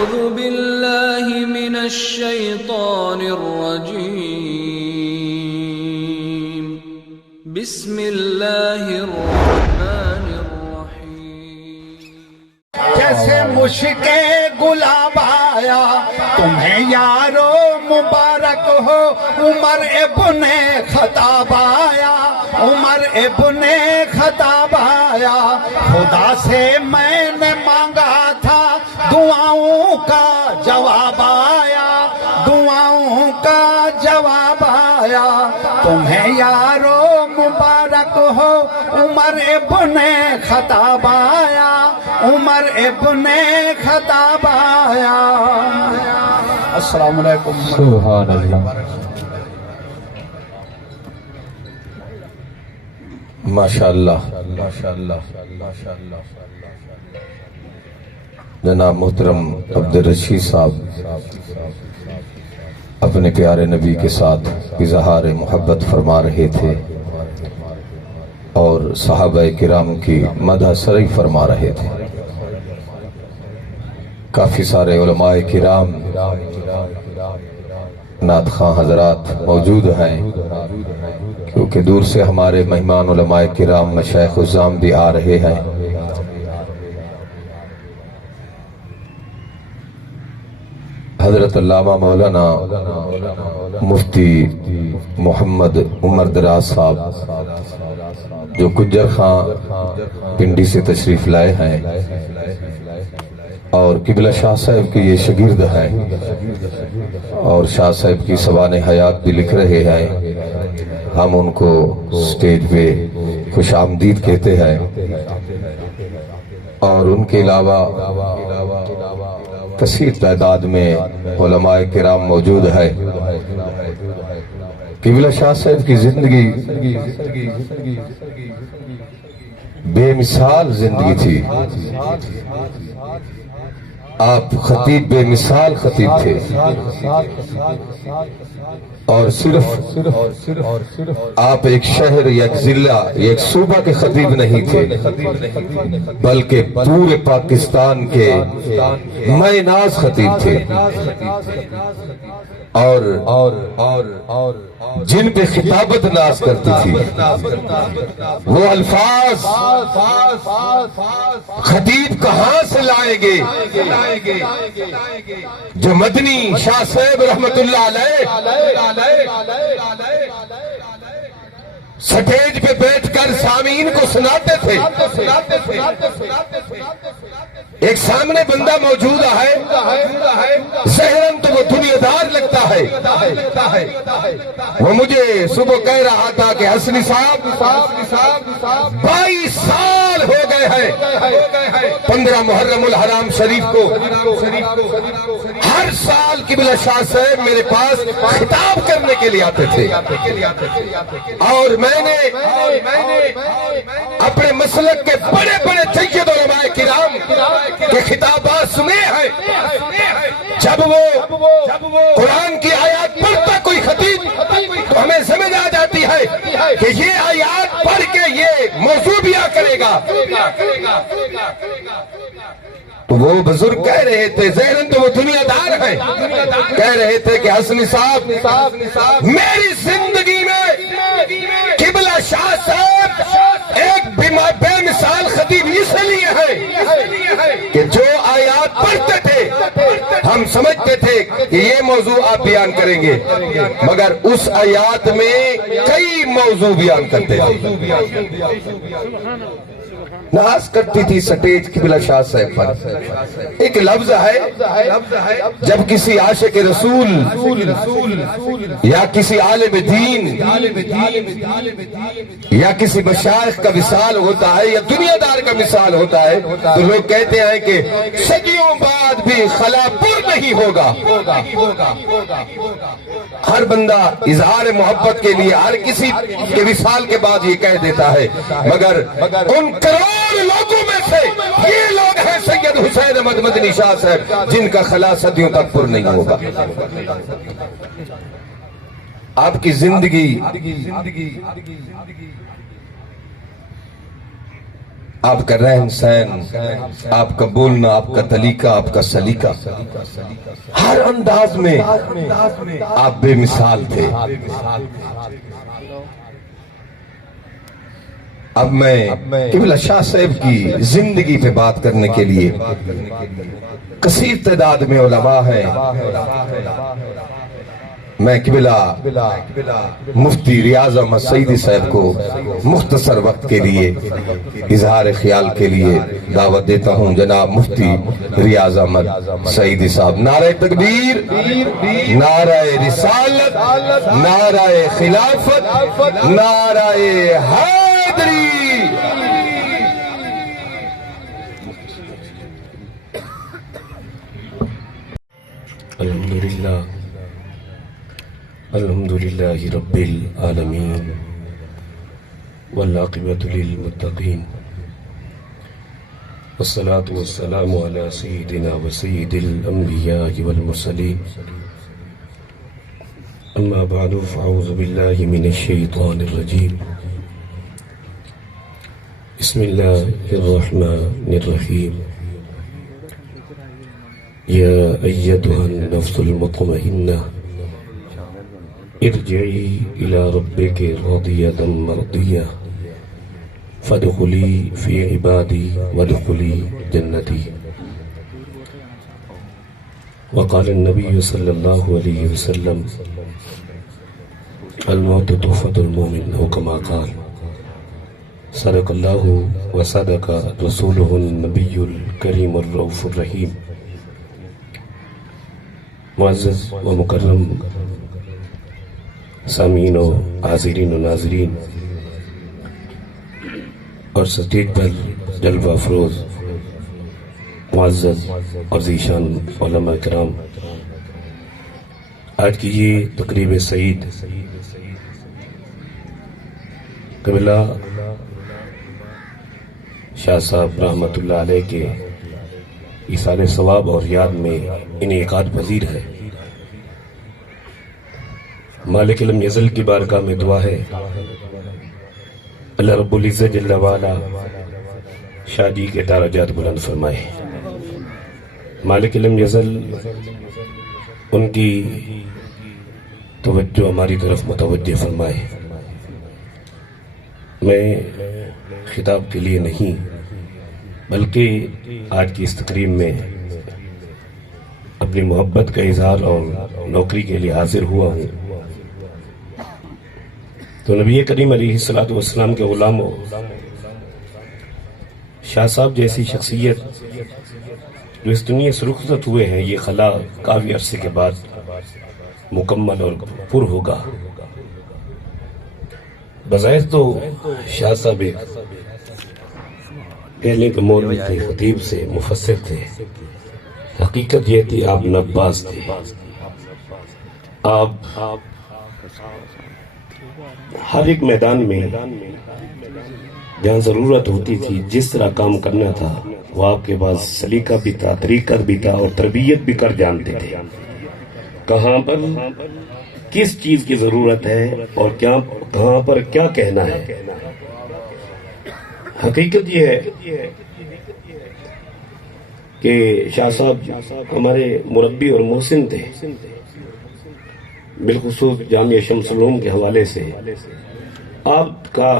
أعوذ بالله من الشيطان الرجيم بسم الله الرحمن الرحيم جیسے مشک گلاب آیا تمہیں یارو مبارک ہو عمر ابن خطاب آیا عمر ابن خطاب آیا خدا سے میں نے مانگا تھا دعاؤں کا جواب آیا دعاؤں کا جواب آیا تمہیں یارو مبارک ہو عمر ابن خطاب آیا عمر ابن خطاب آیا السلام علیکم سبحان اللہ ماشاءاللہ جناب محترم عبدالرشید صاحب اپنے پیارے نبی کے ساتھ اظہار محبت فرما رہے تھے اور صحابہ کرام کی مدح سرائی فرما رہے تھے کافی سارے علماء کرام نعت خواں حضرات موجود ہیں کیونکہ دور سے ہمارے مہمان علماء کرام مشائخ الزام بھی آ رہے ہیں حضرت علامہ مولانا مفتی محمد عمر دراز صاحب جو گجر خاں پنڈی سے تشریف لائے ہیں اور قبلہ شاہ صاحب کے یہ شاگرد ہیں اور شاہ صاحب کی سوانح حیات بھی لکھ رہے ہیں ہم ان کو سٹیج پہ خوش آمدید کہتے ہیں اور ان کے علاوہ کثیر تعداد میں علماء کرام موجود ہے قبلہ شاہ صاحب کی زندگی بے مثال زندگی تھی آپ خطیب بے مثال خطیب تھے اور صرف آپ ایک شہر یا ایک ضلع یا ایک صوبہ کے خطیب نہیں تھے بلکہ پورے پاکستان کے مائے ناز خطیب تھے اور جن پہ خطابت ناز کرتی تھی وہ الفاظ خطیب کہاں سے لائیں گے جو مدنی شاہ صاحب رحمت اللہ علیہ سٹیج پہ بیٹھ کر سامعین کو سناتے تھے ایک سامنے بندہ موجود ہے ظاہراً تو وہ دنیا دار لگتا ہے وہ مجھے صبح کہہ رہا تھا کہ حسنی صاحب 22 سال ہو گئے ہیں 15 محرم الحرام شریف کو ہر سال قبلہ شاہ صاحب میرے پاس خطاب کرنے کے لیے آتے تھے اور میں نے اپنے مسلک کے بڑے بڑے سید علماء کرام کے خطابات سنے ہیں جب وہ قرآن کی آیات پڑھتا کوئی خطیب تو ہمیں سمجھ آ جاتی ہے کہ یہ آیات پڑھ کے یہ موضوع بیان کرے گا وہ بزرگ کہہ رہے تھے ظاہراً تو وہ دنیا دار ہیں کہہ رہے تھے کہ حسنی صاحب میری زندگی میں قبلہ شاہ صاحب ایک بے مثال خطیب اس لیے ہے کہ جو آیات پڑھتے تھے ہم سمجھتے تھے کہ یہ موضوع آپ بیان کریں گے مگر اس آیات میں کئی موضوع بیان کرتے تھے ناز کرتی تھی سٹیج قبلہ شاہ صاحب پر ایک لفظ ہے جب کسی عاشق رسول یا کسی عالم دین یا کسی مشائخ کا وصال ہوتا ہے یا دنیا دار کا وصال ہوتا ہے تو لوگ کہتے ہیں کہ صدیوں بعد بھی خلا پر نہیں ہوگا ہر بندہ اظہار محبت کے لیے ہر کسی کے وصال کے بعد یہ کہہ دیتا ہے مگر ان کروڑ لوگوں میں سے یہ لوگ ہیں سید حسین احمد مدنی شاہ صاحب جن کا خلا صدیوں تک پر نہیں ہوگا آپ کی زندگی آپ کا رہن سہن، آپ کا بولنا، آپ کا طریقہ، آپ کا سلیقہ، ہر انداز میں آپ بے مثال تھے۔ اب میں قبلہ شاہ صاحب کی زندگی پہ بات کرنے کے لیے کثیر تعداد میں علماء ہیں، میں قبلہ مفتی ریاض احمد سعیدی صاحب کو مختصر وقت کے لیے اظہار خیال کے لیے دعوت دیتا ہوں۔ جناب مفتی ریاض احمد سعیدی صاحب، نعرہ تکبیر، نعرہ رسالت، نعرہ خلافت، نعرہ حیدری۔ الحمدللہ رب العالمین والعاقبۃ للمتقین والصلاة والسلام علی سیدنا وسید الانبیاء والمرسلین، اما بعد فاعوذ باللہ من الشیطان الرجیم، بسم اللہ الرحمن الرحیم، یا ایتها النفس المطمئنہ ارجعی الی ربک راضیۃ مرضیہ فادخلی فی عبادی وادخلی جنتی۔ وقال النبی صلی اللہ علیہ وسلم الموت تحفۃ المؤمن، او کما قال۔ صدق اللہ وصدق رسولہ النبی الکریم الرؤوف الرحیم۔ معزز و مکرم سامعین و حاضرین و ناظرین اور سٹیج پر جلوہ افروز معزز اور ذیشان علماء کرام، آج کی یہ تقریب سعید قبلہ شاہ صاحب رحمۃ اللہ علیہ کے ایصال ثواب اور یاد میں انعقاد پذیر ہے۔ مالک لم یزل کی بارگاہ میں دعا ہے اللہ رب العزت جل وعلا شاہ جی کے درجات بلند فرمائے۔ مالک لم یزل ان کی توجہ ہماری طرف متوجہ فرمائے۔ میں خطاب کے لیے نہیں بلکہ آج کی اس تقریب میں اپنی محبت کا اظہار اور نوکری کے لیے حاضر ہوا ہوں۔ تو نبی کریم علیہ السلام کے غلاموں، شاہ صاحب جیسی شخصیت جو اس دنیا سے رخصت ہوئے ہیں، یہ خلا کافی عرصے کے بعد مکمل اور پر ہوگا۔ بظاہر تو شاہ صاحب پہلے کے مولوی تھے، خطیب سے مفسر تھے، حقیقت یہ تھی آپ نباز تھے۔ آپ ہر ایک میدان میں جہاں ضرورت ہوتی تھی، جس طرح کام کرنا تھا، وہ آپ کے پاس سلیقہ بھی تھا، طریقت بھی تھا اور تربیت بھی کر جانتے تھے کہاں پر کس چیز کی ضرورت ہے اور کہاں پر کیا کہنا ہے۔ حقیقت یہ ہے کہ شاہ صاحب ہمارے مربی اور محسن تھے، بالخصوص جامعہ شمس العلوم کے حوالے سے آپ کا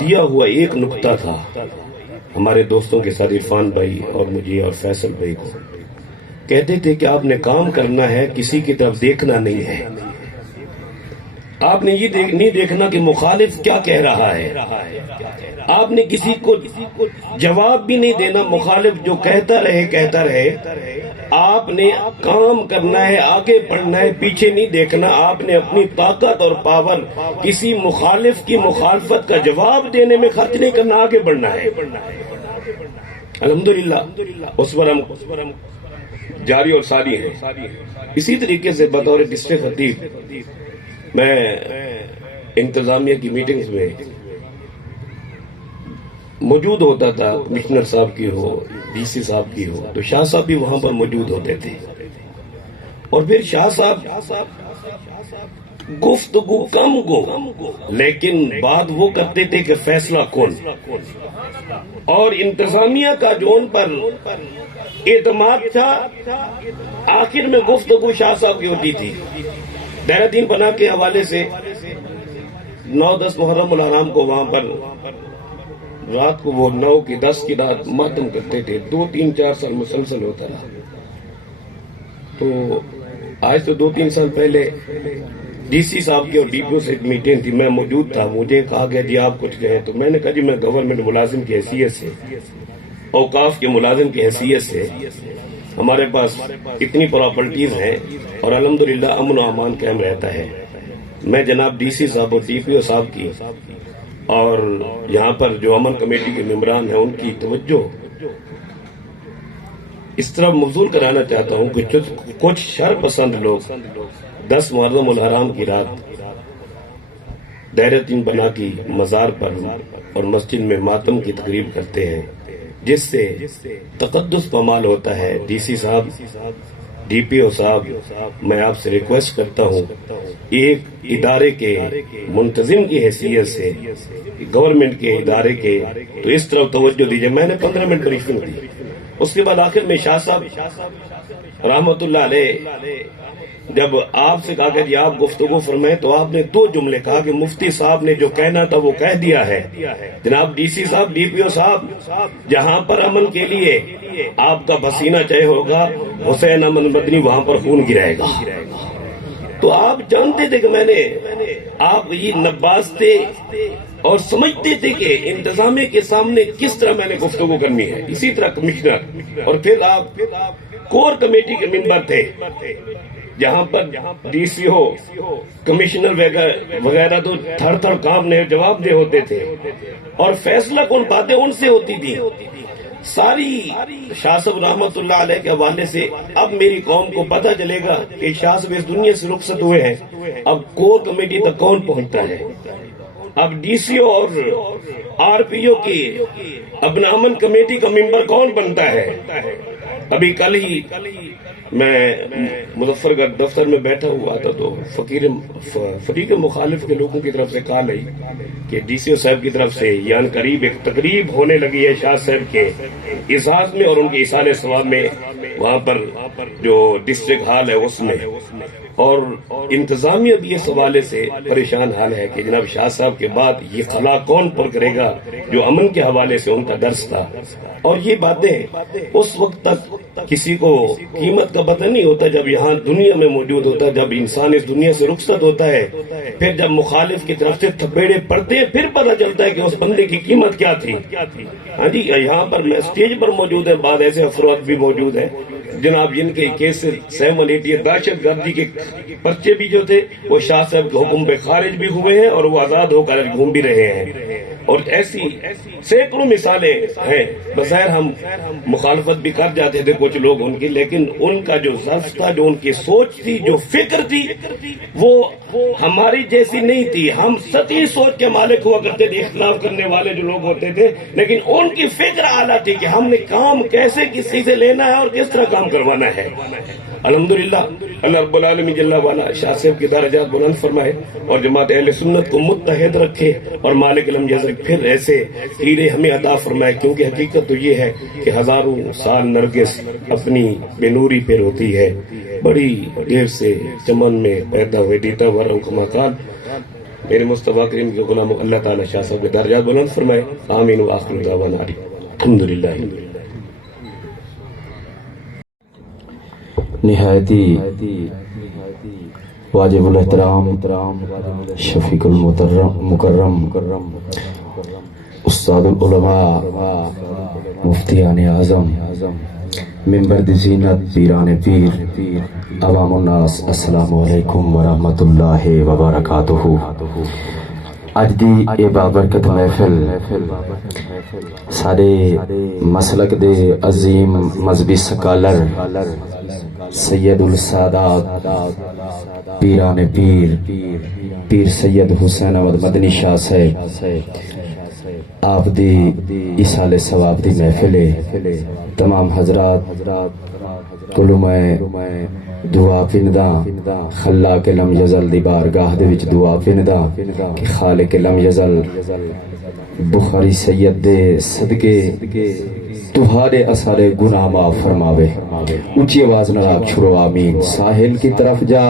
دیا ہوا ایک نقطہ تھا ہمارے دوستوں کے ساتھ، عرفان بھائی اور مجھے اور فیصل بھائی کو کہتے تھے کہ آپ نے کام کرنا ہے، کسی کی طرف دیکھنا نہیں ہے۔ آپ نے یہ نہیں دیکھنا کہ مخالف کیا کہہ رہا ہے، آپ نے کسی کو جواب بھی نہیں دینا، مخالف جو کہتا رہے، آپ نے کام کرنا ہے، آگے بڑھنا ہے، پیچھے نہیں دیکھنا۔ آپ نے اپنی طاقت اور پاور کسی مخالف کی مخالفت کا جواب دینے میں خرچ نہیں کرنا، آگے بڑھنا ہے۔ الحمدللہ اس پر ہم جاری اور ساری ہیں۔ اسی طریقے سے بطور ڈسٹرکٹ خطیب میں انتظامیہ کی میٹنگز میں موجود ہوتا تھا، کمشنر صاحب کی ہو، ڈی سی صاحب کی ہو، تو شاہ صاحب بھی وہاں پر موجود ہوتے تھے۔ اور پھر شاہ صاحب گفتگو کم گو، لیکن بات وہ کرتے تھے کہ فیصلہ کون، اور انتظامیہ کا جو ان پر اعتماد تھا، آخر میں گفتگو شاہ صاحب کی ہوتی تھی۔ دائرہ دین پناہ کے حوالے سے 9-10 محرم الحرام کو وہاں پر رات کو وہ 9 کی 10 کی رات ماتم کرتے تھے، 2-3-4 سال مسلسل ہوتا رہا۔ تو آج تو 2-3 سال پہلے ڈی سی صاحب کی اور ڈی پی او سے ایک میٹنگ تھی، میں موجود تھا، مجھے کہا گیا جی آپ کچھ کہیں، تو میں نے کہا جی میں گورنمنٹ ملازم کی حیثیت سے، اوقاف کے ملازم کی حیثیت سے ہمارے پاس اتنی پراپرٹیز ہیں اور الحمدللہ امن و امان قائم رہتا ہے۔ میں جناب ڈی سی صاحب اور ڈی پی او صاحب کی اور یہاں پر جو امن کمیٹی کے ممبران ہیں ان کی توجہ اس طرح مبذول کرانا چاہتا ہوں کہ کچھ شر پسند لوگ 10 محرم الحرام کی رات دائرہ دین پناہ کی مزار پر اور مسجد میں ماتم کی تقریب کرتے ہیں، جس سے تقدس پامال ہوتا ہے۔ ڈی سی صاحب، ڈی پی او صاحب، میں آپ سے ریکویسٹ کرتا ہوں ایک ادارے کے منتظم کی حیثیت سے، گورنمنٹ کے ادارے کے، تو اس طرح توجہ دیجئے۔ میں نے 15 منٹ بریفنگ دی، اس کے بعد آخر میں شاہ صاحب رحمت اللہ علیہ جب آپ سے کہا کہ جی آپ گفتگو فرمائیں، تو آپ نے 2 جملے کہا کہ مفتی صاحب نے جو کہنا تھا وہ کہہ دیا ہے۔ جناب ڈی سی صاحب، ڈی پی او صاحب، جہاں پر امن کے لیے آپ کا پسینہ چاہے ہوگا، حسین امن مدنی وہاں پر خون گرائے گا۔ تو آپ جانتے تھے کہ میں نے آپ یہ نباز تھے اور سمجھتے تھے کہ انتظامیہ کے سامنے کس طرح میں نے گفتگو کرنی ہے۔ اسی طرح کمشنر، اور پھر آپ کور کمیٹی کے ممبر تھے، جہاں پر ڈی سی او، کمشنر وغیرہ تو تھر تھر کانپنے جواب دے ہوتے تھے، اور فیصلہ کون باتیں ان سے ہوتی تھی ساری۔ شاہ صاحب رحمت اللہ علیہ کے حوالے سے اب میری قوم کو پتہ چلے گا کہ شاہ صاحب اس دنیا سے رخصت ہوئے ہیں، اب کور کمیٹی تک کون پہنچتا ہے، اب ڈی سی او اور آر پی او کی اپنا امن کمیٹی کا ممبر کون بنتا ہے۔ ابھی کل ہی میں مظفر گڑھ دفتر میں بیٹھا ہوا تھا تو فریق مخالف کے لوگوں کی طرف سے کال آئی کہ ڈی سی او صاحب کی طرف سے یان قریب ایک تقریب ہونے لگی ہے شاہ صاحب کے اعزاز میں اور ان کے ایصال ثواب میں، وہاں پر جو ڈسٹرکٹ ہال ہے اس میں، اور انتظامیہ بھی اس حوالے سے پریشان حال ہے کہ جناب شاہ صاحب کے بعد یہ خلا کون پر کرے گا جو امن کے حوالے سے ان کا درس تھا۔ اور یہ باتیں اس وقت تک کسی کو قیمت کا پتہ نہیں ہوتا جب یہاں دنیا میں موجود ہوتا، جب انسان اس دنیا سے رخصت ہوتا ہے، پھر جب مخالف کی طرف سے تھپیڑے پڑتے ہیں پھر پتہ چلتا ہے کہ اس بندے کی قیمت کیا تھی۔ ہاں جی، یہاں پر میں اسٹیج پر موجود ہے، بعض ایسے افراد بھی موجود ہیں جناب جن کے کیس 788 دہشت گردی کے پرچے بھی جو تھے وہ شاہ صاحب کے حکم پہ خارج بھی ہوئے ہیں اور وہ آزاد ہو کر گھوم بھی رہے ہیں، اور ایسی سینکڑوں مثالیں ہیں۔ بظاہر ہم مخالفت بھی کر جاتے تھے کچھ لوگ ان کی، لیکن ان کا جو ظرف تھا، جو ان کی سوچ تھی، جو فکر تھی، وہ ہماری جیسی نہیں تھی۔ ہم سطحی سوچ کے مالک ہوا کرتے تھے، اختلاف کرنے والے جو لوگ ہوتے تھے، لیکن ان کی فکر اعلیٰ تھی کہ ہم نے کام کیسے کسی سے لینا ہے اور کس طرح کام کروانا ہے۔ الحمدللہ اللہ رب العالمین جل وعلا شاہ صاحب کی درجات بلند فرمائے اور جماعت اہل سنت کو متحد رکھے، اور مالک علم جزر پھر ایسے ہیرے ہمیں عطا فرمائے، کیونکہ حقیقت تو یہ ہے کہ ہزاروں سال نرگس اپنی بے نوری پہ روتی ہے، بڑی دیر سے چمن میں پیدا ہوئے دیتا ورم کما قال۔ میرے مصطفیٰ کریم کے غلاموں، اللہ تعالیٰ شاہ صاحب کے درجات بلند فرمائے، آمین وآخر دعوانا الحمدللہ۔ نہایتی واجب الاحترام شفیق المکرم استاد العلماء مفتیان اعظم ممبر دی زینت پیران پیر عوام الناس، السلام علیکم ورحمۃ اللہ وبرکاتہ۔ اج دی یہ بابرکت محفل سارے مسلک دے عظیم مذہبی سکالر سید السادات پیران پیر سید حسین احمد مدنی شاہ صاحب آپ دی ایصال ثواب دی محفل ہے۔ تمام حضرات کلو میں دعا پندا خلاق لم یزل دی بارگاہ دے وچ دعا پندا کہ خالق لم یزل بخاری سید دے صدقے تہاڈے اسارے گناہ معاف فرماوے. اونچی آواز نال آپ چھڑو آمین. ساحل کی طرف جا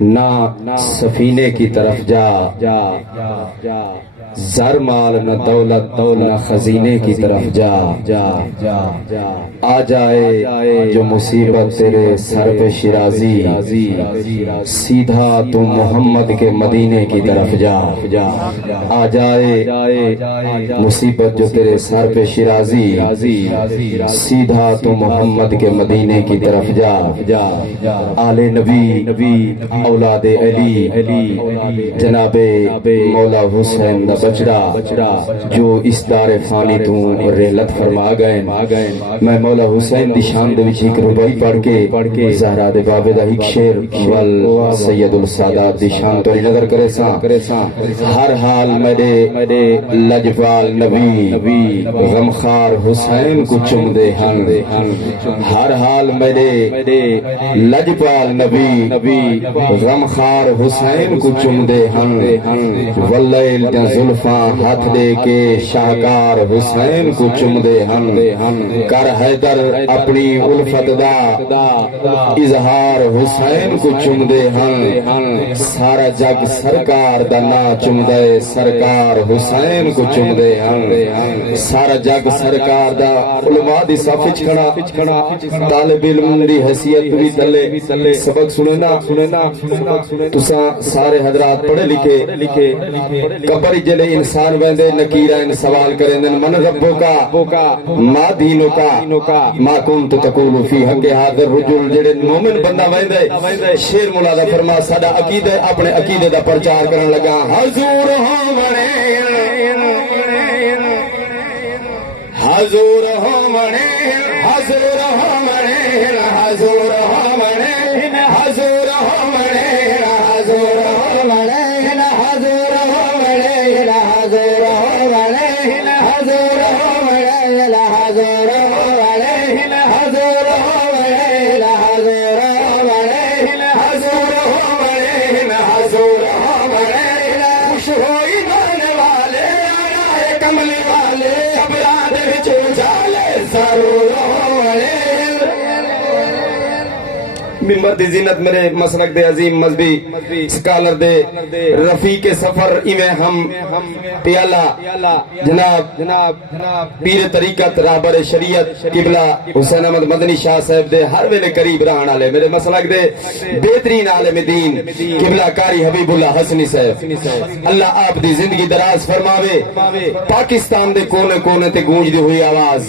نہ سفینے کی طرف جا زر مال نہ دولت نہ خزینے کی طرف جا آ جائے جو مصیبت تیرے سر پہ شیرازی سیدھا تو محمد کے مدینے کی طرف جا آ جائے مصیبت جو تیرے سر پہ شیرازی سیدھا تو محمد کے مدینے کی طرف جا آل نبی اولاد علی جناب مولا حسین دا بچڑا جو اس دار فانی تو رحلت فرما گئے. میں مولا حسین دی شان دے وچ ایک ربائی پڑھ کے زہرا دے بابے دا ایک شعر ول سید السادات دی شان تو نظر کرے سا. ہر حال میرے لجپال نبی غمخوار حسین کو چم دے ہن. ہر حال میرے لجپال نبی غمخوار حسین کو چم دے ہن. واللیل دا زلفاں ہاتھ دے کے شاہکار حسین کو چم دے ہن. کر حیدر اپنی الفت دا اظہار حسین کو چم دے ہن. سارا جگ سرکار دا نا چم دے سرکار حسین کو چم دے ہن. سارا جگ سرکار دا علماء دی صف وچ کھڑا طالب علم دی حیثیت بھی تلے سبق سننا تساں سارے حضرات پڑھے لکھے قبر جلے انسان ویندے نکیرین سوال کریں دن من ربو کا ما دینو کا ما کنت تقول فی حق حاضر رجل جڑے مومن بندہ ویندے شیر مولا دا فرما ساڈا عقیدہ اپنے عقیدے دا پرچار کرن لگا. حضور ہومنے حضور ہومنے حضور ہومنے حضور ہومنے حضور ہومنے حضور ہومنے حضور ہومنے حضور ہومنے حضور ہومنے حضور ہومنے حضور ہومنے حضور ہومنے حضور ہومنے حضور ہومنے خوش ہو ایمان والے آنا کمل والے ابراد وچ اجالے ضرور ہومنے. ممبر دی زینت میرے مسلک دے عظیم مذہبی سکالر دے رفیق سفر ایویں ہم پیالہ جناب پیر طریقت رہبر شریعت قبلہ حسین احمد مدنی شاہ صاحب دے ہر ویلے قریب رہن والے میرے مسلک دے بہترین عالم دین قبلہ کاری حبیب اللہ حسنی صاحب. اللہ آپ دی زندگی دراز فرماوے. پاکستان دے کونے کونے تے گونج دی ہوئی آواز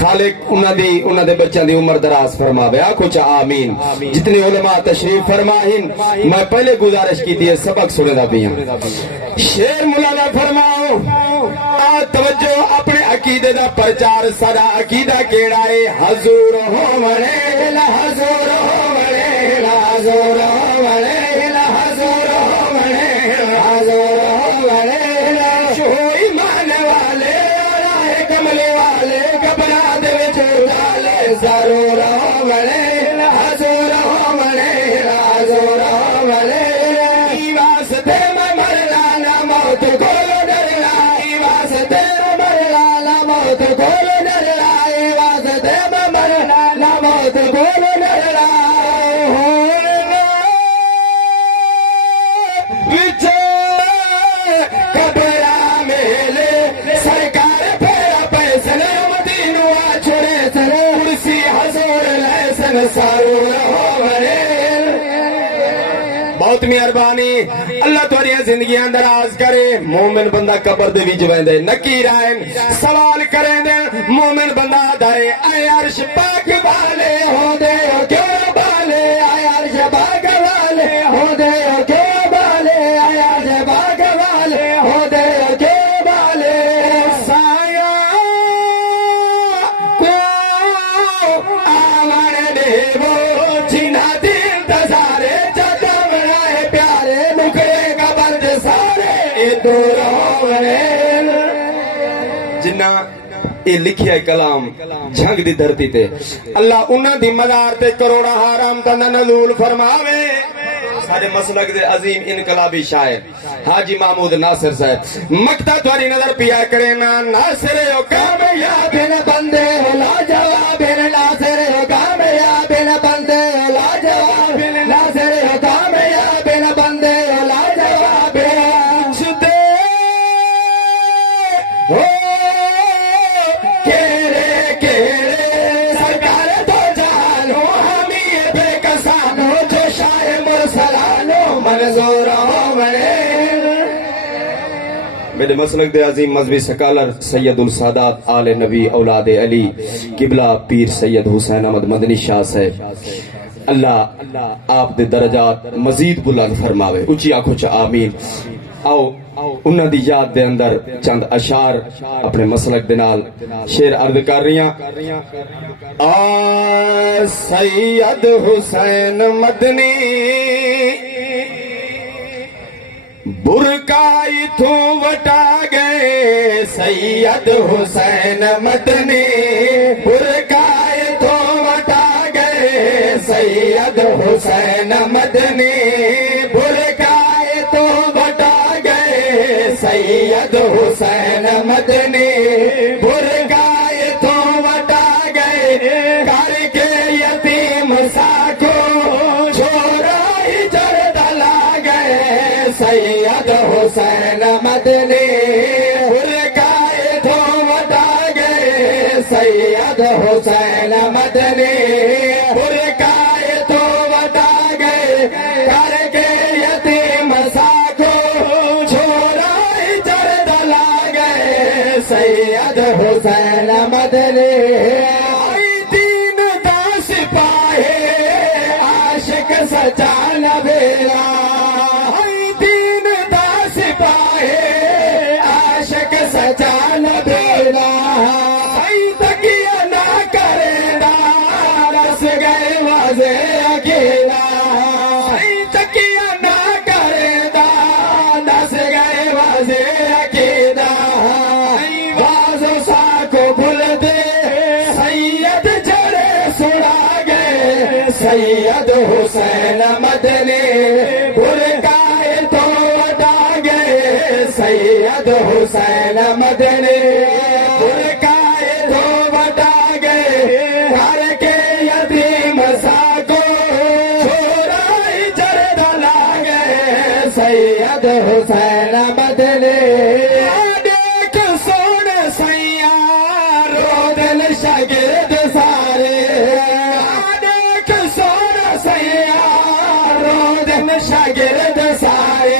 خالق انہاں دے بچیاں دی عمر دراز فرماوے. آکھو چا آمین. جتنے علماء تشریف فرمائیں میں پہلے گزارش کی تھی سبق سنے دا بھی ہوں. شیر مولانا فرماؤ توجہ اپنے عقیدے دا پرچار. سارا عقیدہ کیڑا ہے حضور ہومنے حضور ہومنے حضور ہومنے حضور ہومنے حضور ہومنے شو ایمان والے راہ کملے والے گھبرا دے وچ ڈالے ضرور ہومنے حضور ہومنے حضور ہومنے. واسطے میں مرنا نہ موت کو ڈرنا واسطے میں مرنا نہ موت کو ڈرنا واسطے میں مرنا نہ موت کو ڈرنا. وچ قبرا میلے سرکار پھیرا پیسنے مدینہ چھڑے سرے کرسی حضور لحسن سارور ہومنے. بہت مہربانی اللہ تھوڑی زندگیاں دراز کرے. مومن بندہ قبر دے وچ ویندے نکیرائن سوال کریں دے مومن بندہ دے اے عرش پاک والے ہو دے کیوں بالے اے عرش پاک والے ہو دے کیوں بالے اے عرش پاک والے ہو دے کیوں بالے. سایہ کو آمن دے وہ جنہ دی انتظارے جنہ یہ لکھیا کلام جھنگ دی دھرتی تے اللہ انہاں دی مزار تے کروڑا حرام دا نزول فرماوے سارے مسلک دے عظیم انقلابی شاعر حاجی محمود ناصر صاحب مکتا تھوڑی نظر پیا کرے نا ناصر ہو کامیاب ان بندے لاجواب ان ناصر ہو کامیاب ان بندے لاجواب ان ناصر ہو کامیاب ان بندے لاجواب چھتے ہو کیرے کیرے سرکار تو جانو ہمیں بے کسانو جو شاہ مرسلانو منظوروں میں میرے مسلک دے عظیم مذہبی سکالر سید السادات آل نبی اولاد علی قبلہ پیر سید حسین احمد مدنی شاہ صاحب اللہ آپ دے درجات مزید بلند فرماوے اچھی آنکھوں چا آمین آؤ انہاں دی یاد دے اندر چند اشعار اپنے مسلک دے نال شعر عرض کر رہی ہیں سید حسین مدنی برکائی تو وٹا گئے سید حسین مدنی برکائی تو وٹا گئے سید حسین مدنی برکائی تو وٹا گئے سید حسین مدنی برکائی تو وٹا گئے کر کے یتیم ساکو چھوڑائی جرد لا گئے سید حسین مدنی برکائی تو وٹا گئے سید حسین مدنی برکائی تو وٹا گئے کر کے یتیم ساکو چھوڑائی جرد لا گئے سید حسین مدنی دین دا سپاہی عاشق سچا نبیلا دین دا سپاہی عاشق سچا نبیلا تکیہ نہ کرے دا رس گئے واضح اکیلا تکیہ نہ کرے دا دس گئے واضح اکیلا بازو ساکو بھول دے سید جڑے سڑا گئے سید حسین مدنی برکائے تو وٹا گئے سید حسین مدنی برکائے تو وٹا گئے گھر کے یتیم ساکو چھوڑائی جرد لا گئے سید حسین مدنی دیکھ سونے سیار رو دل شاگرد سارے دیکھ سونا سیار رو دل شاگرد سارے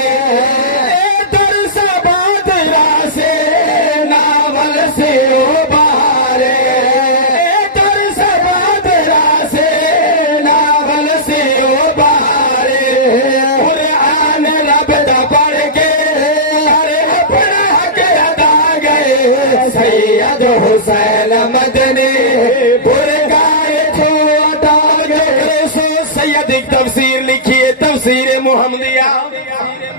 درس بات راسے ناول سے او بہارے درس بات راسے ناول سے او بہارے قرآن رب دا پڑھ کے ہر اپنا حق ادا گئے سید حسین مدنی برکائے تو ادا گئے سو سید ایک تفسیر لکھیے تفسیر محمدیہ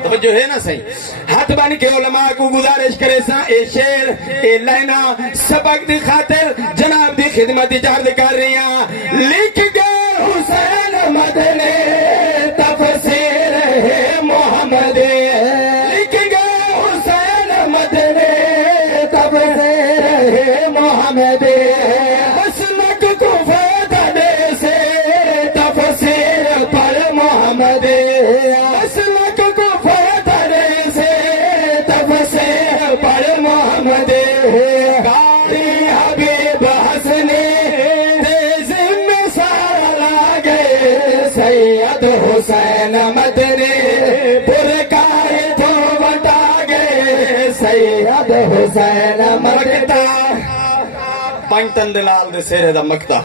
توجہ ہے نا صحیح ہاتھ بن کے علماء کو گزارش کرے سا اے شعر اے لائنا سبق دی خاطر جناب دی خدمت عرض کر رہی ہیں لکھ گئے حسین مدنی تفسیر ہے محمد لکھ گئے حسین مدنی تفسیر ہے محمد مسلک کو فائدہ دے سے تفسیر پر محمد مسلک کو فائدہ دے سے تفسیر پر محمد قاری حبیب حسنی تیزم میں سارا لا گئے سید حسین مدنی برکائے تو وٹا گئے سید حسین مکتا پنجتن دلال دے سیرے دا مکتا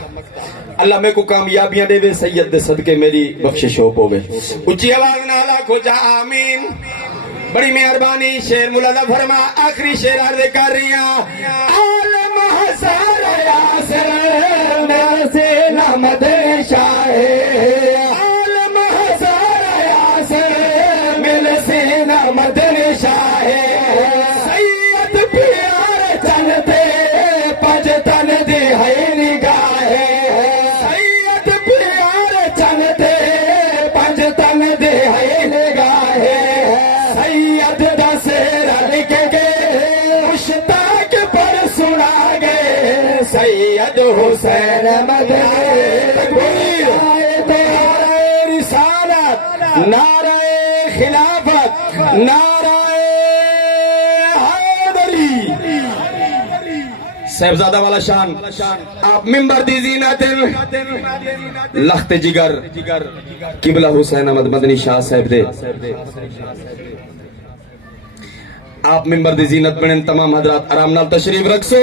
اللہ میں کو کامیابیاں دے وے سید دے صدقے میری بخشش ہو پوے اچھی آواز نالا کھوچا آمین بڑی مہربانی شیر مولا فرما آخری شیر عرض کر رہی ہیں عالم حسار یاسر نرسل احمد شاہ عالم حسار یاسر ملسین احمد شاہ سید پیار چلتے پج حسین مدنی تکبیر نعرہ رسالت نعرہ خلافت نعرہ حیدری صاحبزادہ والا شان آپ ممبر دی زینت لخت جگر قبلہ حسین احمد مدنی شاہ صاحب دے آپ ممبر دی زینت بنیں تمام حضرات آرام نال تشریف رکھسو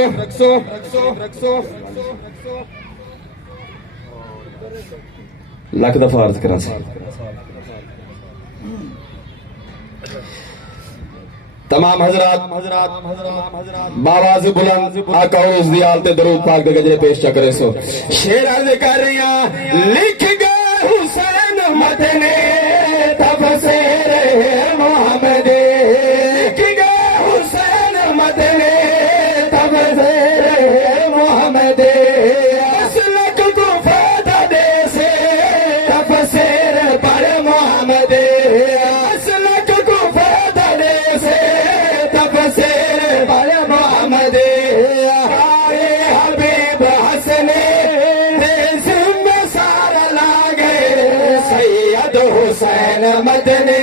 لاکھ دفعہ عرض کرا سے تمام حضرات باواز بلند آقا اس دیال تے درود پاک دے گجرے پیش چکرے سو شیر عرض کر رہی ہیں لکھ گئے حسین مدنی تفسیر محمد لکھ گئے حسین مدنی تفسیر محمد اسلک کو فیدہ دے سے تفسیر پر محمد اسلک کو فیدہ دے سے تفسیر پر محمد آئے حبیب حسن دیسم سارا لاغے سید حسین مدنی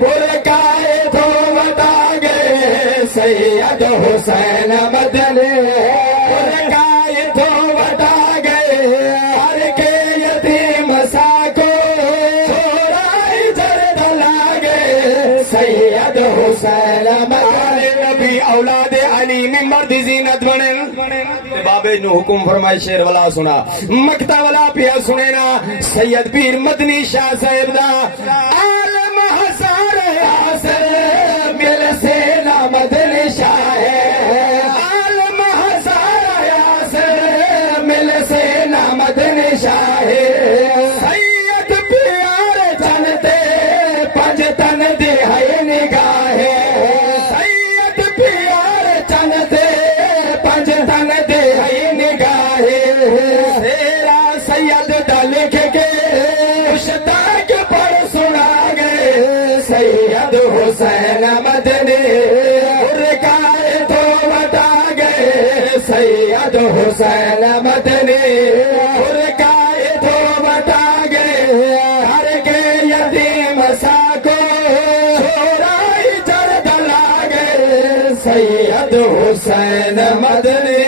برکائے تو بتا گئے سید حسین مدنی برکائے تو بتا گئے ہر کے یتیم ساکو چھوڑائی جرد لاغے سید حسین مدنی نبی اولاد علی ممبر دی زینت بنن بابے نو حکم فرمائے شیر والا سنا مکتا والا پیا سنے نا سید پیر مدنی شاہ صاحب دا عالم ہزار آسر مل سے نا مدنی شاہ ہے عالم ہزار آسر مل سے نا مدنی شاہ ہے سید پیار جنتے پنج تن دے ہے نگاہ سید پیار جنتے پنج تن دے ہے نگاہ تیرا سید دا لکھ کے مشتاق پر سنا گئے سید حسین مدنی برکائے تو بتا گئے سید حسین مدنی برکائے تو بتا گئے ہر کے یتیم ساکو چھوڑائی جرد لاغے سید حسین مدنی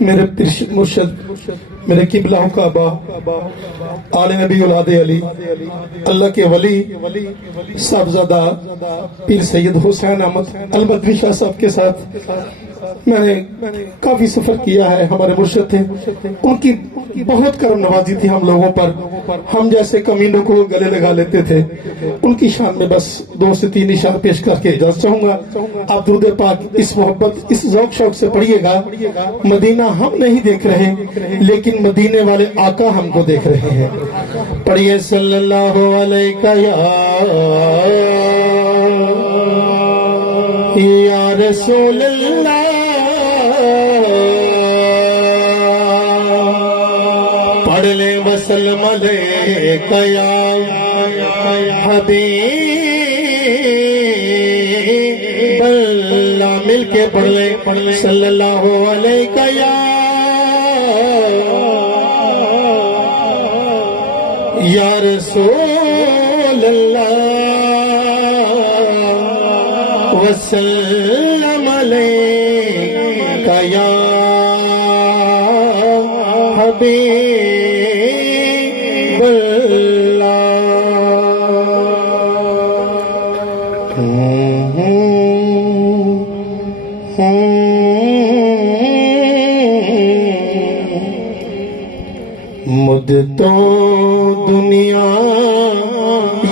میرے مرشد میرے قبلہ کعبہ آل نبی اولاد علی اللہ کے ولی صاحبزادہ پیر سید حسین احمد المدنی شاہ صاحب کے ساتھ میں نے کافی سفر کیا ہے. ہمارے مرشد تھے, ان کی بہت کرم نوازی تھی ہم لوگوں پر. ہم جیسے کمینوں کو گلے لگا لیتے تھے. ان کی شان میں بس 2 سے 3 اشعار پیش کر کے اجازت چاہوں گا. آپ درود پاک اس محبت اس ذوق شوق سے پڑھیے گا. مدینہ ہم نہیں دیکھ رہے لیکن مدینے والے آقا ہم کو دیکھ رہے ہیں. پڑھیے صلی اللہ علیہ یا رسول اللہ پڑھ لیں وسلم علیکہ یا حبیب اللہ. مل کے پڑھ لیں صلی اللہ علیہ یا رسول اللہ وسلم علیکہ یا حبیب اللہ. مجھ تو دنیا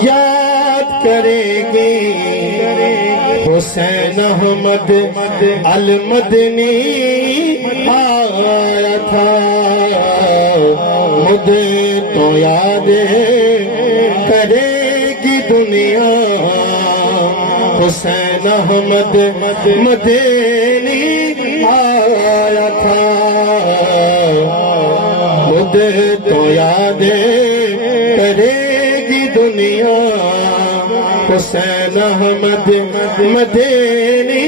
یاد کرے گی حسین احمد المدنی آیا تھا. مجھے تو یاد کرے گی دنیا حسین احمد مدنی آیا تھا. مجھے تو یاد کرے گی دنیا احمد مدینی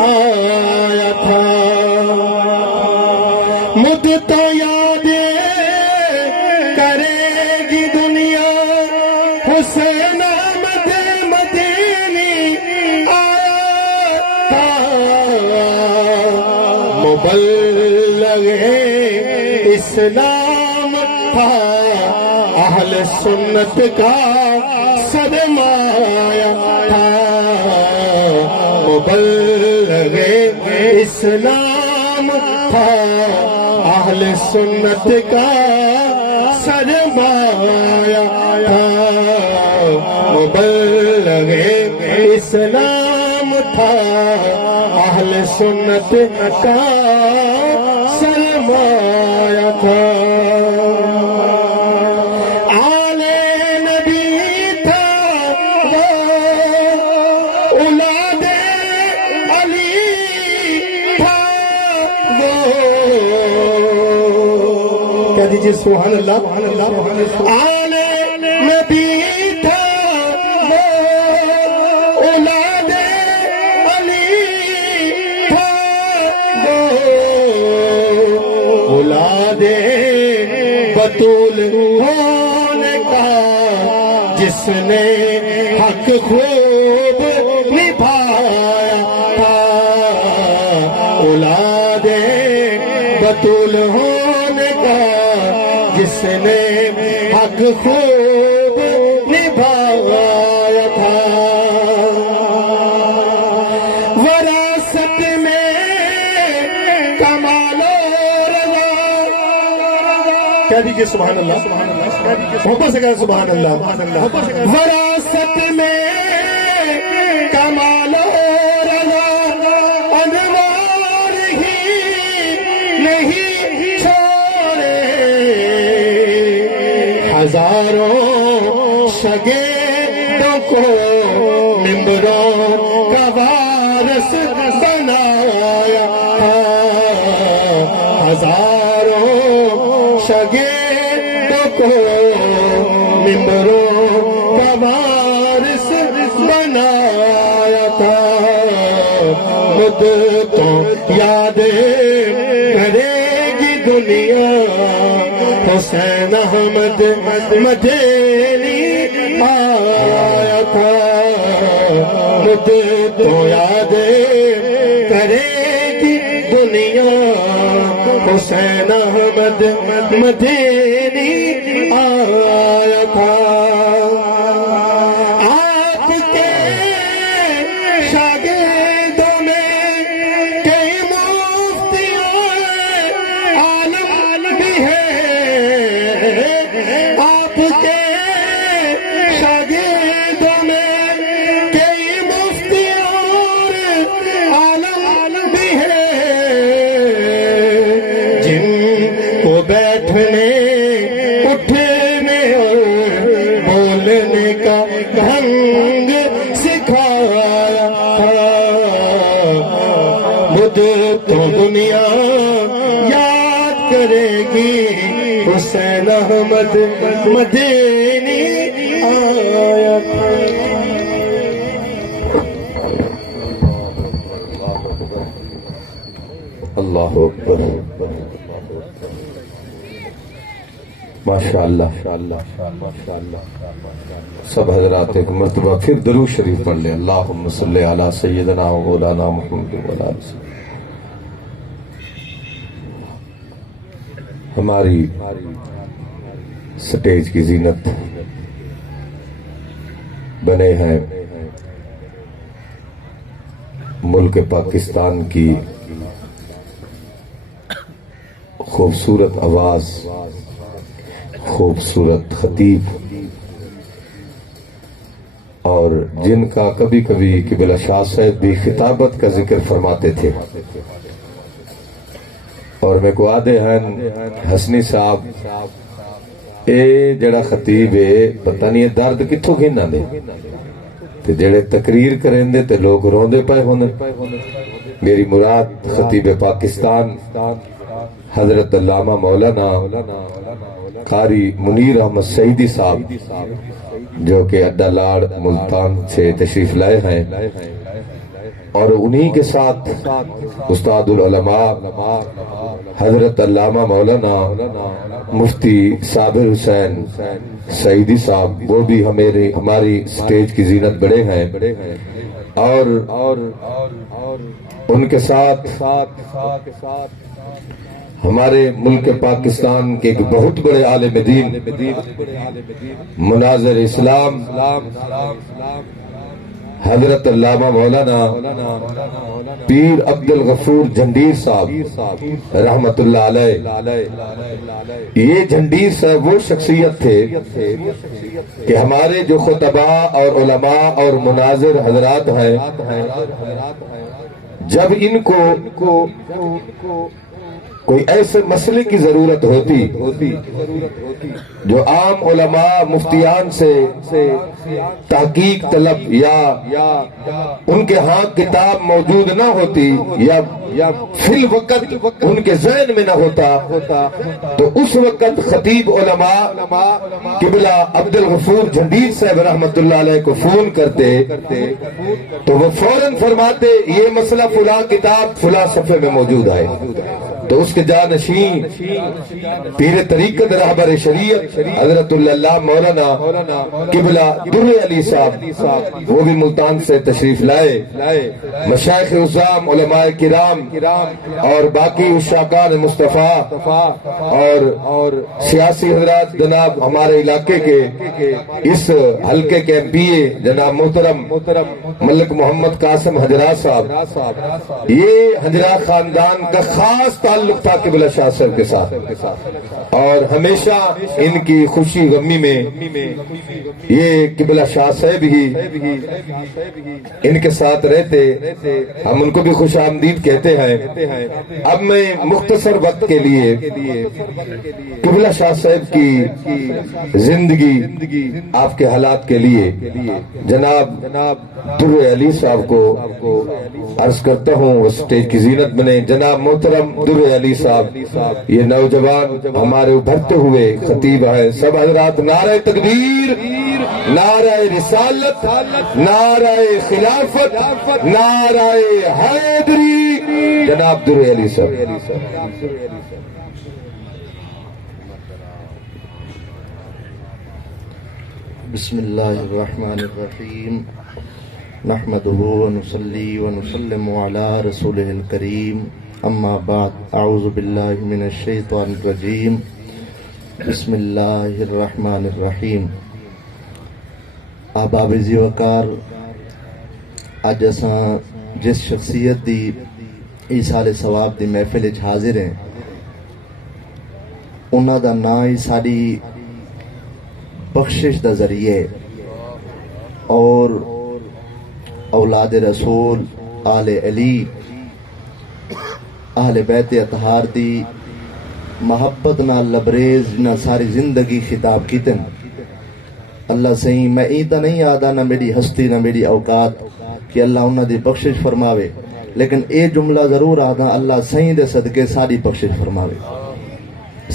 آیا تھا مجھ تو یاد کرے گی دنیا حسین احمد مدینی آیا تھا مبلغ اسلام تھا اہل سنت کا سرمایہ تھا مبلغ اسلام تھا اہل سنت کا سرمایہ تھا مبلغ اسلام تھا اہل سنت کا سرمایہ تھا آل نبی تھا وہ اولاد علی تھا وہ کہہ دیجئے سبحان اللہ آل نبی تھا وہ اولاد علی تھا وہ اولاد بطول ہونے کا جس نے حق خوب نبھایا تھا اولاد بطول ہونے کا جس نے حق خوب نبھایا تھا وراثت میں کمال و رضا کہہ دیجئے سبحان اللہ محبت سے کہہ سبحان اللہ وراثت میں کمال و رضا انوار ہی نہیں چھوڑے ہزاروں شگیردوں کو ممبروں کا وارث بنایا تھا ہزاروں شگیردوں کو ممبروں کا وارث بنایا تھا مجھ تو یاد کرے گی دنیا حسین احمد مدینی آیا تھا مجھ تو یاد کرے گی دنیا حسین احمد مدینی آیا تھا آپ کے شاگردوں میں کئی مفتیوں عالم بھی ہیں آپ کے شاگردوں میں کئی مفتیوں عالم بھی ہیں جن کو بیٹھنے اٹھنے اور بولنے کا ڈھنگ سکھایا تھا بدھ تو دنیا یاد کرے گی حسین احمد مدینی آیا تھا اللہ اکبر ماشاءاللہ سب حضرات ایک مرتبہ پھر درود شریف پڑھ لیں اللہم صلی علی سیدنا و مولانا محمد و علی وسلم ہماری سٹیج کی زینت بنے ہیں ملک پاکستان کی خوبصورت آواز خوبصورت خطیب اور جن کا کبھی کبھی قبلہ شاہ صاحب بھی خطابت کا ذکر فرماتے تھے اور میں کو آدھے ہیں حسنی صاحب اے جڑا خطیب ہے پتہ نہیں درد کتھوں گھنا دے تے جڑے تقریر کریں دے تے لوگ روندے پائے ہونے میری مراد خطیب پاکستان حضرت علامہ مولانا قاری منیر احمد سعیدی صاحب جو کہ اڈا لاڑ ملتان سے تشریف لائے ہیں، اور انہی کے ساتھ استاد العلماء حضرت علامہ مولانا مفتی صابر حسین سعیدی صاحب، وہ بھی ہماری سٹیج کی زینت بڑے ہیں، اور ان کے ساتھ ہمارے ملک پاکستان کے ایک بہت بڑے عالم دین مناظر اسلام حضرت علامہ مولانا پیر عبد الغفور جھنڈیر صاحب رحمت اللہ علیہ۔ یہ جھنڈیر صاحب وہ شخصیت تھے کہ ہمارے جو خطباء اور علماء اور مناظر حضرات ہیں، جب ان کو کوئی ایسے مسئلے کی ضرورت ہوتی جو عام علماء مفتیان سے تحقیق طلب یا ان کے ہاں کتاب موجود نہ ہوتی یا فی الوقت ان کے ذہن میں نہ ہوتا، تو اس وقت خطیب علماء قبلہ عبد الغفور جھنڈیر صاحب رحمت اللہ علیہ کو فون کرتے تو وہ فوراً فرماتے یہ مسئلہ فلاں کتاب فلاں صفحے میں موجود ہے، تو اس کے جانشین پیر طریقت رہبر شریعت حضرت اللہ مولانا قبلہ در علی صاحب، وہ بھی ملتان سے تشریف لائے، مشائخ عظام علماء کرام اور باقی عشاقان مصطفیٰ اور سیاسی حضرات جناب ہمارے علاقے کے اس حلقے کے ایم پی اے جناب محترم ملک محمد قاسم حجرا صاحب، یہ حجرا خاندان کا خاص تعلق تھا قبلہ شاہ صاحب کے ساتھ، اور ہمیشہ ان کی خوشی غمی میں یہ قبلہ شاہ صاحب ہی ان کے ساتھ رہتے، ہم ان کو بھی خوش آمدید کہتے ہیں۔ اب میں مختصر وقت کے لیے قبلہ شاہ صاحب کی زندگی آپ کے حالات کے لیے جناب در علی صاحب کو عرض کرتا ہوں، وہ سٹیج کی زینت بنے۔ جناب محترم در علی صاحب، یہ نوجوان ہمارے ابھرتے ہوئے خطیب ہیں، سب حضرات نعرہ تکبیر، نعرہ رسالت، نعرہ خلافت، نعرہ حیدری، جناب در علی صاحب۔ بسم اللہ الرحمن الرحیم، نحمده ونصلی ونسلم علی رسولہ الکریم، اما بعد، اعوذ باللہ من الشیطان الرجیم، بسم اللہ الرحمن الرحیم۔ احباب ذی وقار، اج اساں جس شخصیت دی ایصال ثواب دی محفل وچ حاضر ہیں، انہاں دا نام ہی ساری بخشش دا ذریعہ ہے، اور اولاد رسول، آل علی، اہل بیت اطہار دی محبت نہ لبریز نہ ساری زندگی خطاب کیتن۔ اللہ صحیح میں ایتا نہیں آدھا نہ میری ہستی نہ میری اوقات کہ اللہ انہاں دی بخشش فرماوے، لیکن اے جملہ ضرور آدھا اللہ صحیح دے صدقے ساری بخشش فرماوے۔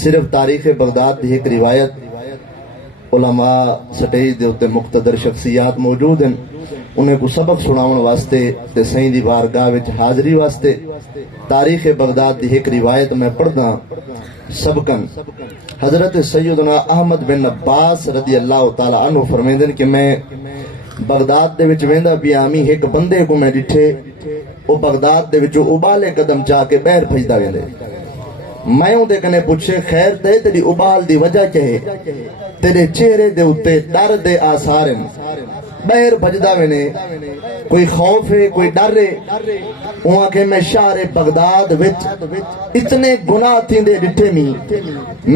صرف تاریخ بغداد دی ایک روایت، علماء سٹیج دے اتے مقتدر شخصیات موجود ہیں، انہیں کو سبق سناون واسطے تے سائیں دی بارگاہ وچ حاضری واسطے تاریخ بغداد دی ایک روایت میں پڑھدا سبقن۔ حضرت سیدنا احمد بن عباس رضی اللہ تعالی عنہ فرمیندن کہ میں بغداد دے وچ ویندا پیامی ایک بندے کو میں ڈٹھے، او بغداد دے وچ ابالے قدم چا کے باہر بھجدا ویندے۔ میں اندے کنے پوچھے خیر تے تیری ابال دی وجہ کیا ہے؟ تیرے چہرے دے اتے ڈر دے آثار ہیں، باہر بھجدا وینے، کوئی خوف ہے کوئی ڈر ہے؟ وہاں کہ میں شہر بغداد وچ اتنے گناہ تھیندے ڈٹھے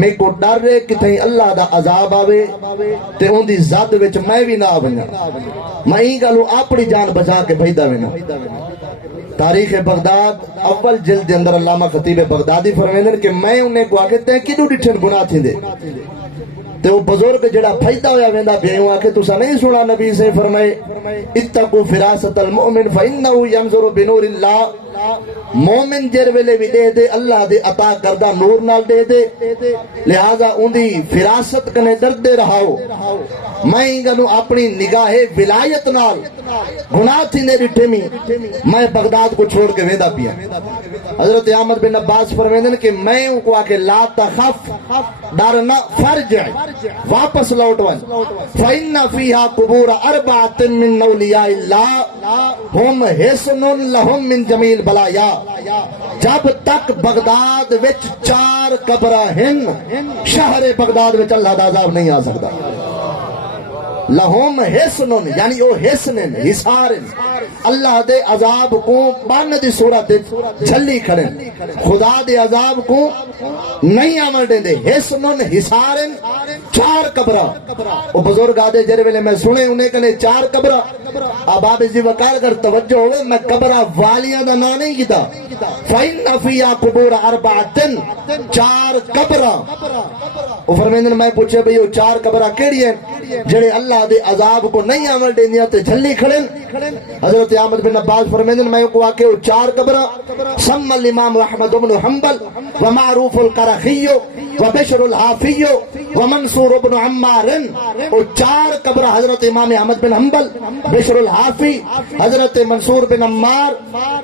میں کو ڈر ہے کہ تھیں اللہ دا عذاب آوے تے ان دی ذات وچ میں بھی نہ بنیا، میں ہی گلو اپنی جان بچا کے بھجدا وینا۔ تاریخ بغداد اول جلد دے اندر علامہ خطیب بغدادی فرمیندن کہ میں انہیں کو آکے تے کدو ڈٹھن گناہ تھیندے، تے وہ بزرگ جڑا پھیدا ہویا ویندا بیوں آکے تسا نہیں سنا نبی سے فرمائے اتقوا فراست المؤمن فإنه ينظر بنور اللہ، مومن جر ویلے بھی دے دے اللہ دے عطا کردہ نور نال دے دے لہذا اندھی فراست کنے درد دے رہاؤ میں گنو اپنی نگاہ ولایت نال گناہ تھی نے رٹھے میں بغداد کو چھوڑ کے ویدہ پیا حضرت احمد بن عباس فرمیدن کہ میں ان کو آکے لا تخف ڈارنا فرجع واپس لوٹ ون فَإِنَّ فِيهَا قُبُورَ أَرْبَعَةٍ مِّن أَوْلِيَاءِ اللَّهِ ہم حسن لہم من جمیل بلایا جب تک بغداد وچ 4 قبرہ ہن شہر بغداد وچ اللہ دا عذاب نہیں آ سکتا لہم حسنن یعنی او حسنن حسارن اللہ دے عذاب کو بان دی صورت جھلی کھڑن خدا دے عذاب کو نہیں عمل دیں دے حسنن حسارن 4 قبرہ او بزرگ آدھے جرے ویلے میں سنے انہیں کنے 4 قبرہ اب آپ اسی وقار کر توجہ ہوئے میں قبرہ والیاں دا نا نہیں کیتا فَإِنَّ فِيهَا قُبُورَ أَرْبَعَةٍ 4 قبرہ او فرمیندن میں پوچھے بھئی وہ 4 قبرہ کیڑی ہیں جڑے اللہ دے عذاب کو نہیں عمل دیں دیا تے جھلی کھڑن حضرت احمد بن عباس فرمیندن میں کو آکے وہ 4 قبرہ سم الامام احمد بن حنبل ومعروف القرخی وبشر الحافی ومنصور بن عمار وہ 4 قبرہ حضرت امام احمد بن حنبل بشر الحافی حضرت منصور بن عمار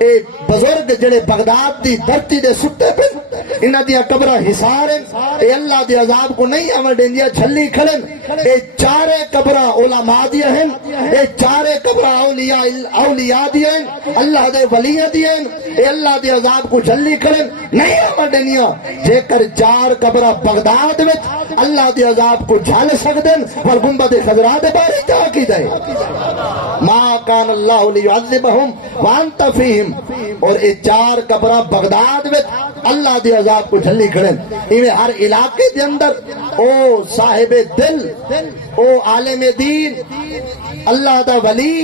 اے بزرگ جڑے بغداد دی دھرتی دے ستے پہ انہاں دیا قبرہ حسارن اے اللہ دے عذاب کو نہیں عمل دیں دیا جھلی کھڑن اے 4 قبرہ علماء دیا ہیں اے 4 قبرہ اولیاء دیا ہیں اللہ دے ولیاں دیا ہیں اے اللہ دے عذاب کو جھلی کھڑن نہیں عمل دیں دیا جے کر 4 قبرہ بغداد وچ اللہ دے عذاب کو جھل سکدن پر گنبد خضرا دے بارے کیا کی دے ما کان اللہ لیعذبہم وانت فیہم اور اے 4 قبرہ بغداد وچ اللہ دے عذاب کو جھلی کھڑن ایویں ہر علاقے دے اندر او صاحب دل او عالم دین اللہ دا ولی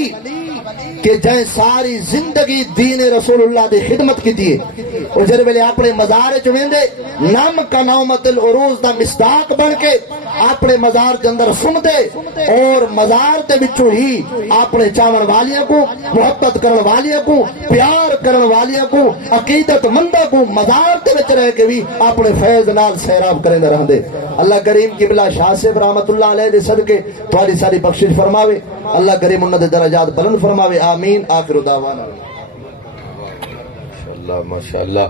کہ جائیں ساری زندگی دین رسول اللہ دی خدمت کی دیئے اور جر ویلے اپنے مزار چویں دے نام کا نومت العروض دا مصداق بن کے اپنے مزار کے اندر سن دے اور مزار دے بچو ہی اپنے چاون والیاں کو محبت کرن والیاں کو پیار کرن والیاں کو عقیدت مندہ کو مزار دے بچ رہ کے بھی اپنے فیض نال سیراب کریں رہن دے اللہ کریم کی بلا شاہ سے رحمت اللہ علیہ دے صدقے تمہاری ساری بخشش فرماوے اللہ کریم انہوں دے درجات بلند فرماوے آمین آخر دعوانا ماشاءاللہ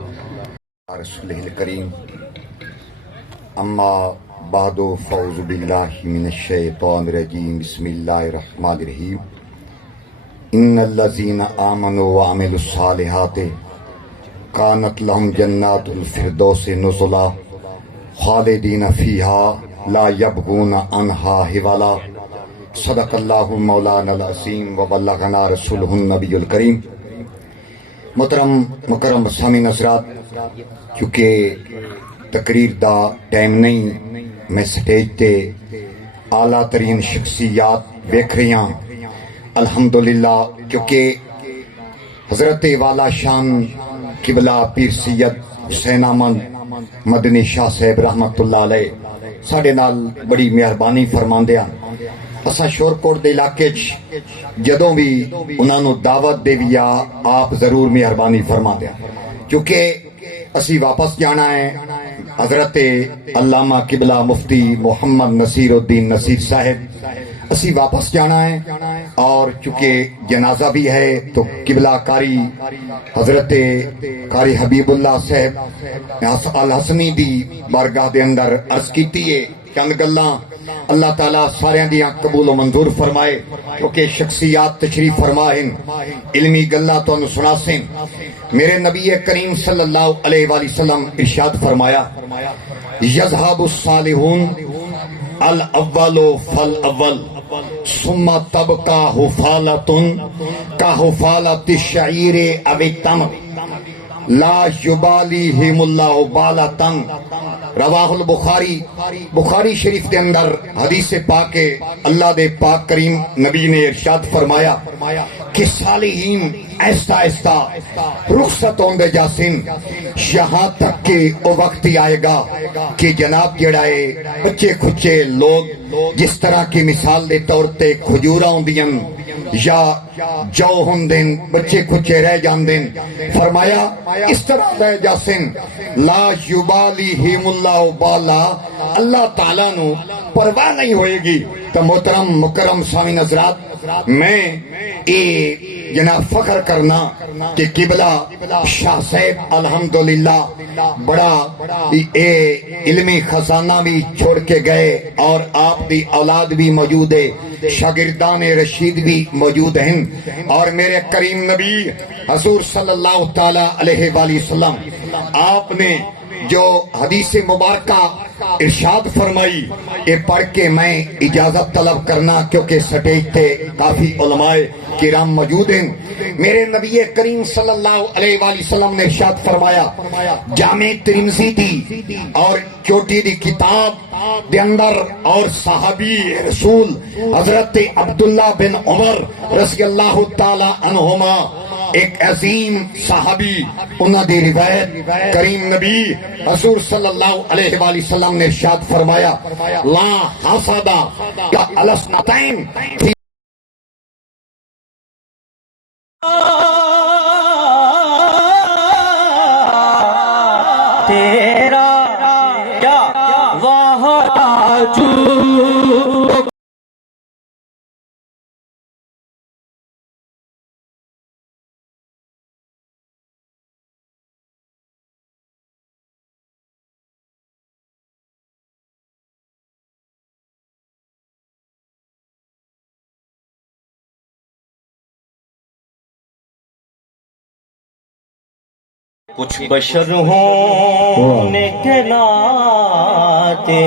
رسولہ الکریم اما بعد فاعوذ باللہ من الشیطان الرجیم بسم اللہ الرحمن الرحیم ان الذین آمنوا وعملوا الصالحات کانت لهم جنات الفردوس نزلا خالدین فیہا لا یبغون عنہا حوالا صدق اللہ مولانا العظیم وبلغنا رسولہ النبی الکریم محترم مکرم سامعین حضرات کیونکہ تقریر دا ٹائم نہیں میں سٹیج تے اعلیٰ ترین شخصیات ویکھ رہی ہاں الحمدللہ کیونکہ حضرت والا شان قبلہ پیر سید حسین احمد مدنی شاہ صاحب رحمت اللہ علیہ ساڑے نال بڑی مہربانی فرماندے ہیں اسا شورکوٹ دے علاقے جدوں بھی انہاں نو دعوت دے ویا آپ ضرور مہربانی فرما دیا کیونکہ اسی واپس جانا ہے حضرت علامہ قبلہ مفتی محمد نصیر الدین نصیر صاحب اسی واپس جانا ہے اور چونکہ جنازہ بھی ہے تو قبلہ کاری حضرت کاری حبیب اللہ صاحب الحسنی دی بارگاہ دے اندر عرض کیتی ہے چند گلاں اللہ تعالیٰ سارے دیاں قبول و منظور فرمائے کیونکہ شخصیات تشریف فرمائیں علمی گلہ تو انہوں سناسیں میرے نبی کریم صلی اللہ علیہ وآلہ وسلم ارشاد فرمایا یذہب الصالحون الاول فالاول ثم تبقى حفالة كحفالة الشعير او التمر لا يباليهم الله بالة رواہ البخاری بخاری شریف کے اندر حدیث پاک اللہ دے پاک کریم نبی نے ارشاد فرمایا کہ صالحین ایسا ایسا رخصت ہوندے جاسن یہاں تک کہ وہ وقت ہی آئے گا کہ جناب جڑائے بچے کھچے لوگ جس طرح کی مثال دے طور تے کھجورہ ہوندیاں یا جو ہندن بچے کچے رہ جاندن، فرمایا اس طرح رہ جاسن لا یبالیہم اللہ بالا، اللہ تعالیٰ نو پرواہ نہیں ہوئے گی۔ تو محترم مکرم سامعین حضرات، میں جناب فخر کرنا کہ قبلہ شاہ صاحب الحمدللہ بڑا علمی خزانہ بھی چھوڑ کے گئے، اور آپ دی اولاد بھی موجود ہے، شاگردان رشید بھی موجود ہیں، اور میرے کریم نبی حضور صلی اللہ تعالی علیہ وآلہ وسلم آپ نے جو حدیث مبارکہ ارشاد فرمائی، یہ پڑھ کے میں اجازت طلب کرنا، کیونکہ سٹیج تھے کافی علماء کرام موجود ہیں۔ میرے نبی کریم صلی اللہ علیہ وآلہ وسلم نے ارشاد فرمایا، جامع ترمذی دی اور چوٹی دی کتاب دے اندر، اور صحابی رسول حضرت عبداللہ بن عمر رضی اللہ تعالی عنہما، ایک عظیم صحابی، انہاں دی روایت، کریم نبی حضور صلی اللہ علیہ وآلہ وسلم نے ارشاد فرمایا، لا حسد کا السنتین تیرا کیا وحدت کچھ بشر ہونے کے ناطے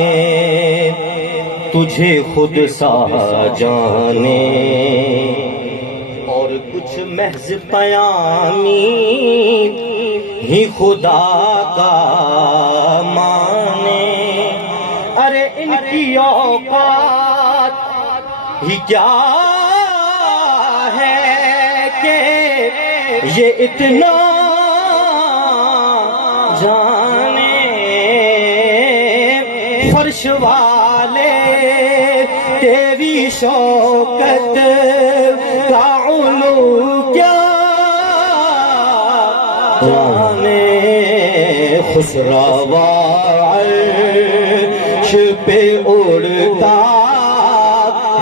تجھے خود سا جانے، اور کچھ محض پیامی ہی خدا کا مانے۔ ارے ان کی اوقات ہی کیا ہے کہ یہ اتنا جانے، فرش والے تیری شوکت کا علو کیا جانے، خسروا عرش پہ اڑتا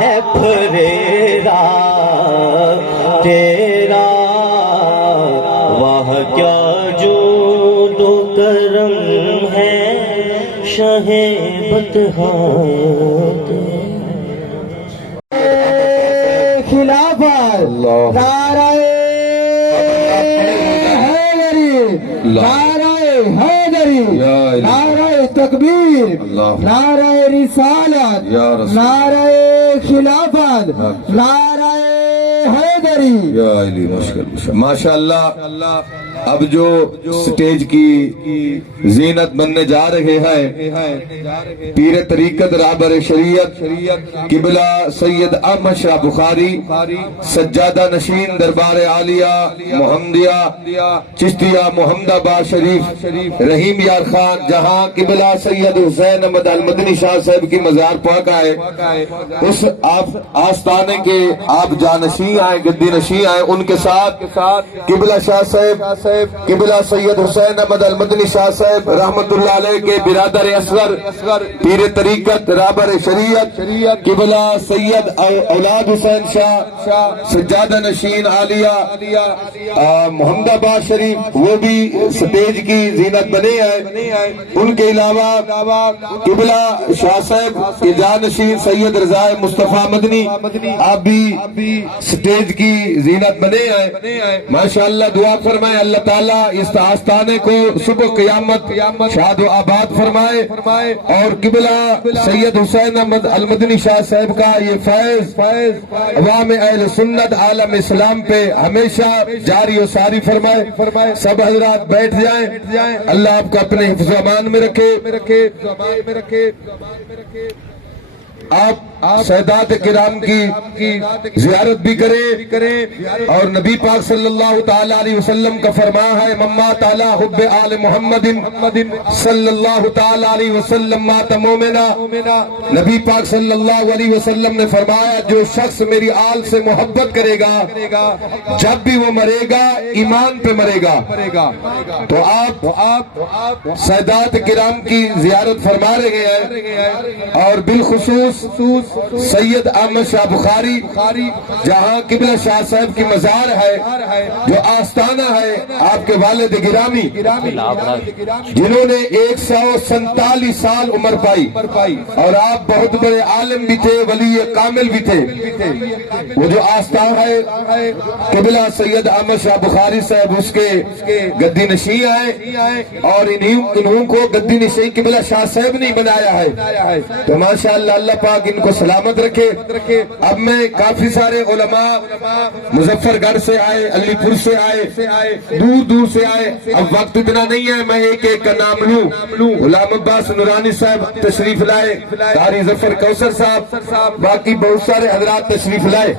ہے پھریرا تیرا، وہ کیا جو کرم ہے شاہ بطحات خلافت، نعرہ حیدری، نعرہ حیدری، نعرہ تکبیر، نعرہ رسالت، نعرہ خلافت، نعرہ حیدری۔ ماشاءاللہ، اب جو سٹیج کی زینت بننے جا رہے ہیں، پیر طریقت رہبر شریعت قبلہ سید احمد شاہ بخاری، سجادہ نشین دربار عالیہ محمدیہ چشتیہ محمد آباد شریف رحیم یار خان، جہاں قبلہ سید حسین احمد المدنی شاہ صاحب کی مزار پاک آئے، اس آستانے کے آپ جانشین آئے، گدی نشین آئے، ان کے ساتھ قبلہ شاہ صاحب قبلہ سید حسین احمد المدنی شاہ صاحب رحمت اللہ علیہ کے برادر اصغر پیر طریقت رہبر شریعت قبلہ سید اولاد حسین شاہ سجادہ نشین عالیہ محمد آباد شریف، وہ بھی سٹیج کی زینت بنے ہیں۔ ان کے علاوہ قبلہ شاہ صاحب کے جانشین سید رضا مصطفیٰ مدنی، آپ بھی سٹیج کی زینت بنے ہیں۔ ماشاءاللہ دعا فرمائے اللہ تعالیٰ اس آستانے کو صبح قیامت شاد و آباد فرمائے، اور قبلہ سید حسین احمد المدنی شاہ صاحب کا یہ فیض عوام اہل سنت عالم اسلام پہ ہمیشہ جاری و ساری فرمائے۔ سب حضرات بیٹھ جائیں، اللہ آپ کا اپنے حفظ و امان میں رکھے۔ آپ سادات کرام کی زیارت بھی کریں اور نبی پاک صلی اللہ تعالی علیہ وسلم کا فرمان ہے مما تعالی حب آل محمد صلی اللہ تعالی علیہ وسلم مات مومنا. نبی پاک صلی اللہ علیہ وسلم نے فرمایا جو شخص میری آل سے محبت کرے گا جب بھی وہ مرے گا ایمان پہ مرے گا. تو آپ سادات کرام کی زیارت فرما رہے ہیں اور بالخصوص سید احمد شاہ بخاری جہاں قبلہ شاہ صاحب کی مزار ہے جو آستانہ ہے آپ کے والد گرامی جنہوں نے 147 سال عمر پائی اور آپ بہت بڑے عالم بھی تھے ولی کامل بھی تھے. وہ جو آستان ہے قبلہ سید احمد شاہ بخاری صاحب اس کے گدی نشین ہیں اور انہوں کو گدی نشین قبلہ شاہ صاحب نے بنایا ہے. تو ماشاءاللہ اللہ پاک ان کو سلامت رکھے. اب میں کافی سارے علماء مظفر گڑھ سے آئے, علی پور سے آئے, دور دور سے آئے. اب وقت اتنا نہیں ہے میں ایک ایک کا نام لوں. غلام عباس نورانی صاحب تشریف لائے, قاری ظفر کوثر صاحب, باقی بہت سارے حضرات تشریف لائے.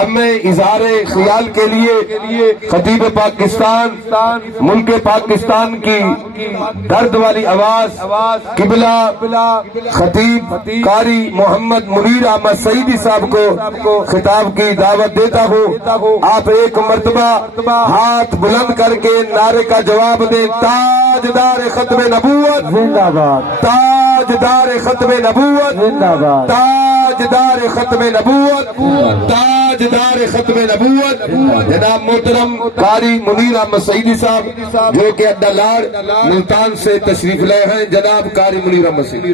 اب میں اظہار خیال کے لیے خطیب پاکستان ملک پاکستان کی درد والی آواز قبلہ خطیب قاری محمد منیر احمد سعیدی صاحب کو خطاب کی دعوت دیتا ہوں. آپ ایک مرتبہ ہاتھ بلند کر کے نعرے کا جواب دیں. تاجدار ختم نبوت زندہ باد, تاجدار ختم نبوت زندہ باد, تاجدار ختم نبوت, تاجدار ختم نبوت. جناب محترم قاری منیر احمد سعیدی صاحب جو کہ اڈا لاڑ ملتان سے تشریف لائے ہیں. جناب قاری منیر احمد سعیدی.